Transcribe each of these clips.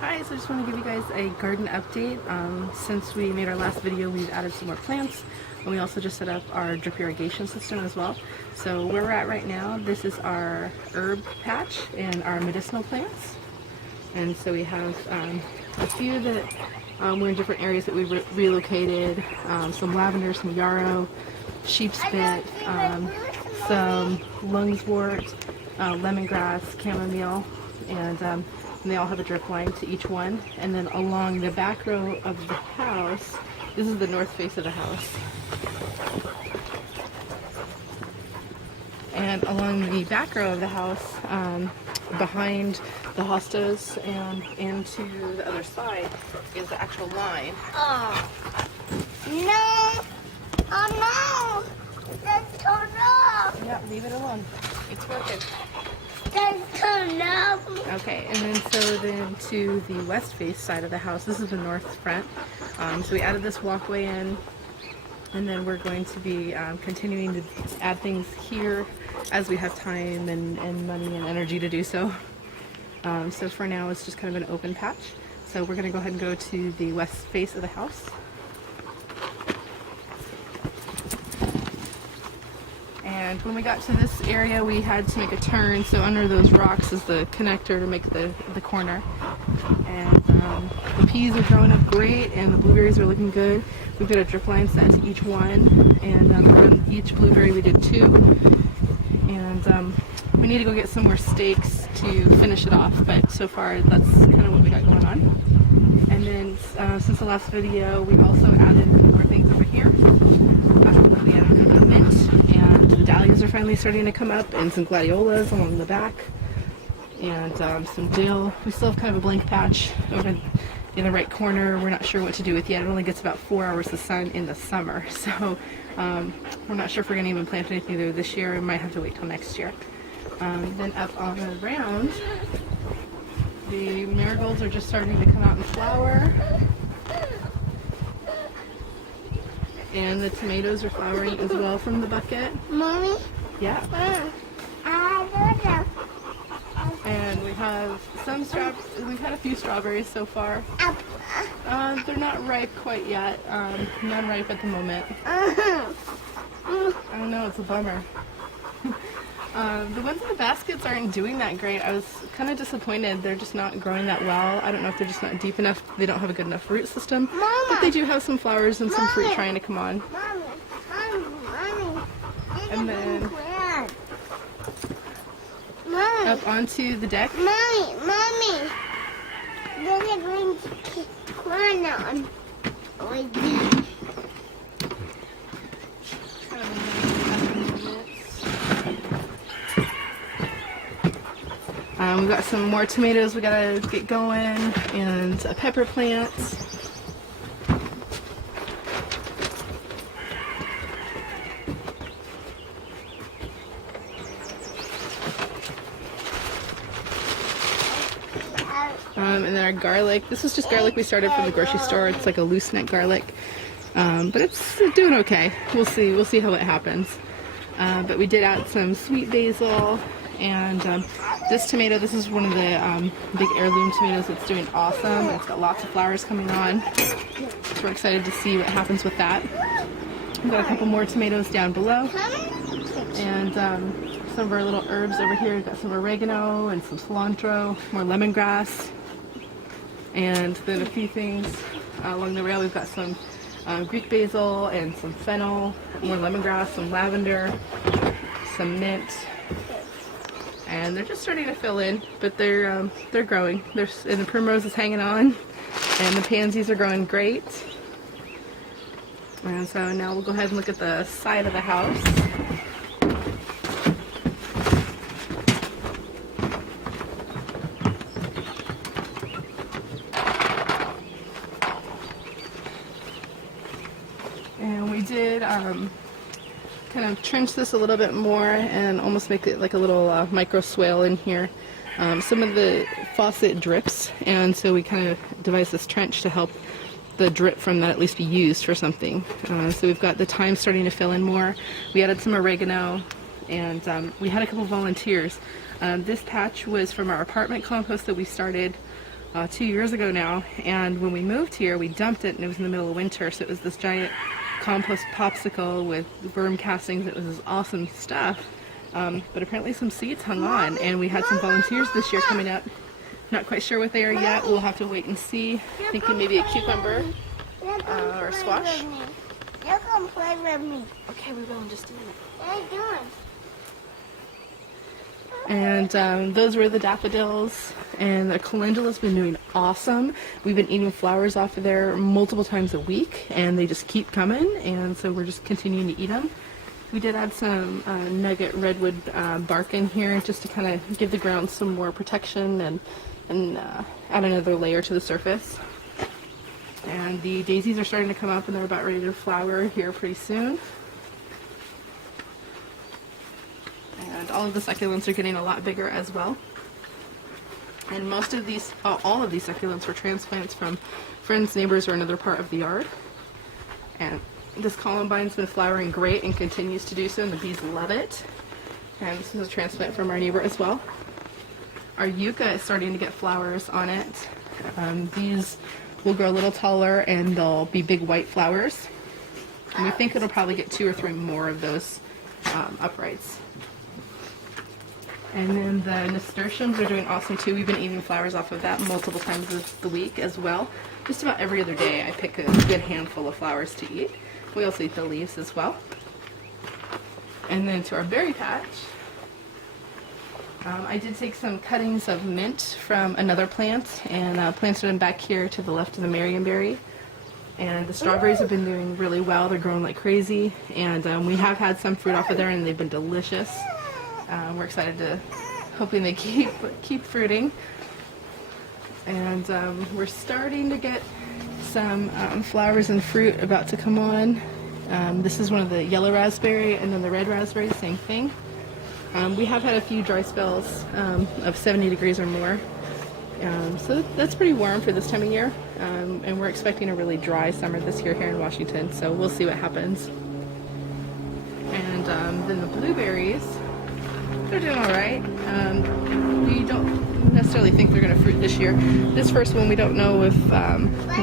Hi, so I just want to give you guys a garden update. Since we made our last video, we've added some more plants, and we also just set up our drip irrigation system as well. So where we're at right now, this is our herb patch and our medicinal plants. And so we have a few that were in different areas that we relocated, some lavender, some yarrow, sheep's spit, some lungswort, lemongrass, chamomile, and they all have a drip line to each one. And then along the back row of the house, this is the north face of the house. And along the back row of the house, behind the hostas and into the other side is the actual line. Oh, no. Oh, no. That's turned off. Yeah, leave it alone. It's working. That's turned off. Okay, and then to the west face side of the house, this is the north front. So we added this walkway in, and then we're going to be continuing to add things here as we have time and money and energy to do so. So for now, it's just kind of an open patch. So we're going to go ahead and go to the west face of the house. And when we got to this area, we had to make a turn. So under those rocks is the connector to make the corner. And the peas are growing up great, and the blueberries are looking good. We've got a drip line set to each one, and on each blueberry we did 2. And we need to go get some more stakes to finish it off, but so far that's kind of what we got going on. And then since the last video, we also added more things over here. We added mint, and the dahlias are finally starting to come up, and some gladiolas along the back, and some dill. We still have kind of a blank patch over in the right corner. We're not sure what to do with yet. It only gets about 4 hours of sun in the summer, so we're not sure if we're going to even plant anything there this year. We might have to wait till next year. Then up on the ground, the marigolds are just starting to come out and flower. And the tomatoes are flowering as well from the bucket. Mommy? Yeah. And we have some we've had a few strawberries so far. They're not ripe quite yet. None ripe at the moment. I don't know, it's a bummer. The ones in the baskets aren't doing that great. I was kind of disappointed. They're just not growing that well. I don't know if they're just not deep enough. They don't have a good enough root system. Mama. But they do have some flowers and some fruit trying to come on. Mommy. And then up onto the deck. Mommy. There's a green corn on. We've got some more tomatoes we gotta get going, and a pepper plant. And then our garlic. This is just garlic we started from the grocery store. It's like a loose neck garlic, but it's doing okay. We'll see how it happens. But we did add some sweet basil. And this tomato, this is one of the big heirloom tomatoes that's doing awesome. It's got lots of flowers coming on. So we're excited to see what happens with that. We've got a couple more tomatoes down below. And some of our little herbs over here. We've got some oregano and some cilantro, more lemongrass. And then a few things along the rail. We've got some Greek basil and some fennel, more lemongrass, some lavender, some mint. And they're just starting to fill in, but they're growing. And the primrose is hanging on, and the pansies are growing great. And so now we'll go ahead and look at the side of the house. And we did kind of trench this a little bit more and almost make it like a little micro swale in here. Some of the faucet drips, and so we kind of devised this trench to help the drip from that at least be used for something. So we've got the thyme starting to fill in more. We added some oregano, and we had a couple volunteers. This patch was from our apartment compost that we started 2 years ago now, and when we moved here we dumped it and it was in the middle of winter, so it was this giant compost popsicle with worm castings. It was this awesome stuff, but apparently some seeds hung on, and we had some volunteers this year coming up. Not quite sure what they are yet. We'll have to wait and see. Thinking maybe a cucumber or a squash. You come play with me. Okay, we will in just a minute. What are you doing? And those were the daffodils, and the calendula's been doing awesome. We've been eating flowers off of there multiple times a week, and they just keep coming, and so we're just continuing to eat them. We did add some nugget redwood bark in here just to kind of give the ground some more protection and add another layer to the surface. And the daisies are starting to come up, and they're about ready to flower here pretty soon. And all of the succulents are getting a lot bigger as well. And most of these, all of these succulents were transplants from friends, neighbors, or another part of the yard. And this columbine's been flowering great and continues to do so, and the bees love it. And this is a transplant from our neighbor as well. Our yucca is starting to get flowers on it. These will grow a little taller, and they'll be big white flowers. And we think it'll probably get 2 or 3 more of those uprights. And then the nasturtiums are doing awesome too. We've been eating flowers off of that multiple times of the week as well. Just about every other day I pick a good handful of flowers to eat. We also eat the leaves as well. And then to our berry patch, I did take some cuttings of mint from another plant and planted them back here to the left of the Marionberry. And the strawberries have been doing really well. They're growing like crazy, and we have had some fruit off of there, and they've been delicious. We're excited to, hoping they keep fruiting. And we're starting to get some flowers and fruit about to come on. This is one of the yellow raspberry, and then the red raspberry, same thing. We have had a few dry spells of 70 degrees or more. So that's pretty warm for this time of year. And we're expecting a really dry summer this year here in Washington, so we'll see what happens. And then the blueberries, they're doing all right. We don't necessarily think they're going to fruit this year. This first one, we don't know if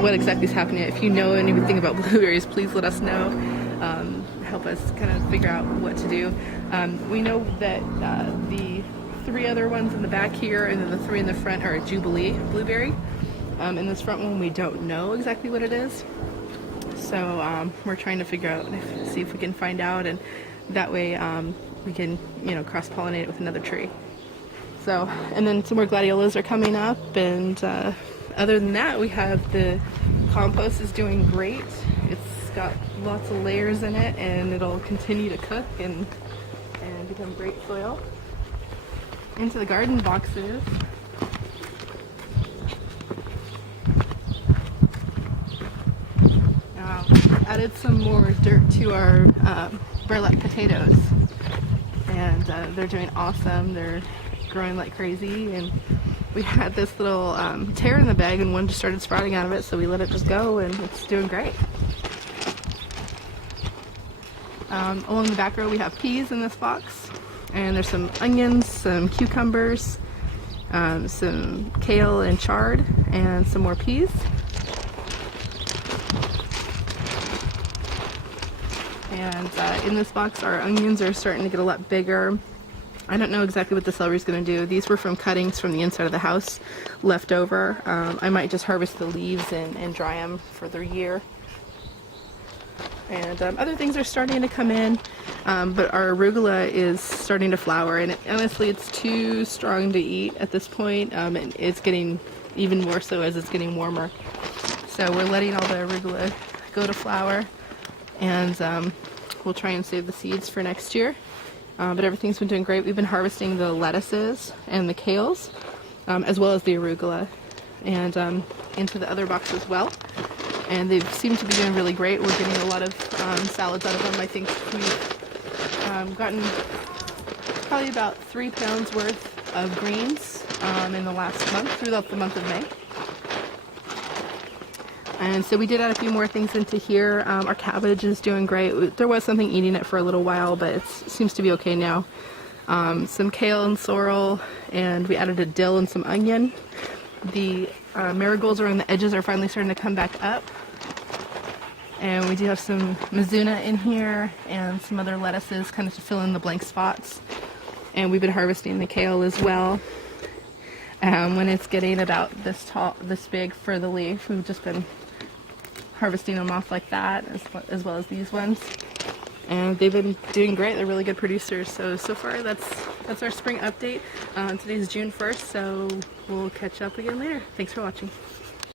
what exactly is happening. If you know anything about blueberries, please let us know. Help us kind of figure out what to do. We know that the 3 other ones in the back here and then the 3 in the front are a Jubilee blueberry. In this front one, we don't know exactly what it is. So we're trying to figure out, see if we can find out, and that way we can, cross-pollinate it with another tree. So, and then some more gladiolas are coming up, and other than that, we have the compost is doing great. It's got lots of layers in it, and it'll continue to cook and become great soil. Into the garden boxes. Added some more dirt to our burlap potatoes, and they're doing awesome. They're growing like crazy, and we had this little tear in the bag, and one just started sprouting out of it, so we let it just go, and it's doing great. Along the back row we have peas in this box, and there's some onions, some cucumbers, some kale and chard, and some more peas. And in this box, our onions are starting to get a lot bigger. I don't know exactly what the celery is going to do. These were from cuttings from the inside of the house left over. I might just harvest the leaves and dry them for the year. And other things are starting to come in, but our arugula is starting to flower, and honestly it's too strong to eat at this point, and it's getting even more so as it's getting warmer. So we're letting all the arugula go to flower, and we'll try and save the seeds for next year. But everything's been doing great. We've been harvesting the lettuces and the kales, as well as the arugula, and into the other box as well. And they seem to be doing really great. We're getting a lot of salads out of them. I think we've gotten probably about 3 pounds worth of greens in the last month, throughout the month of May. And so we did add a few more things into here. Our cabbage is doing great. There was something eating it for a little while, but it seems to be okay now. Some kale and sorrel, and we added a dill and some onion. The marigolds around the edges are finally starting to come back up. And we do have some mizuna in here and some other lettuces kind of to fill in the blank spots. And we've been harvesting the kale as well. When it's getting about this tall, this big for the leaf, we've just been harvesting them off like that, as well as these ones. And they've been doing great. They're really good producers. So far that's our spring update. Today's June 1st, so we'll catch up again later. Thanks for watching.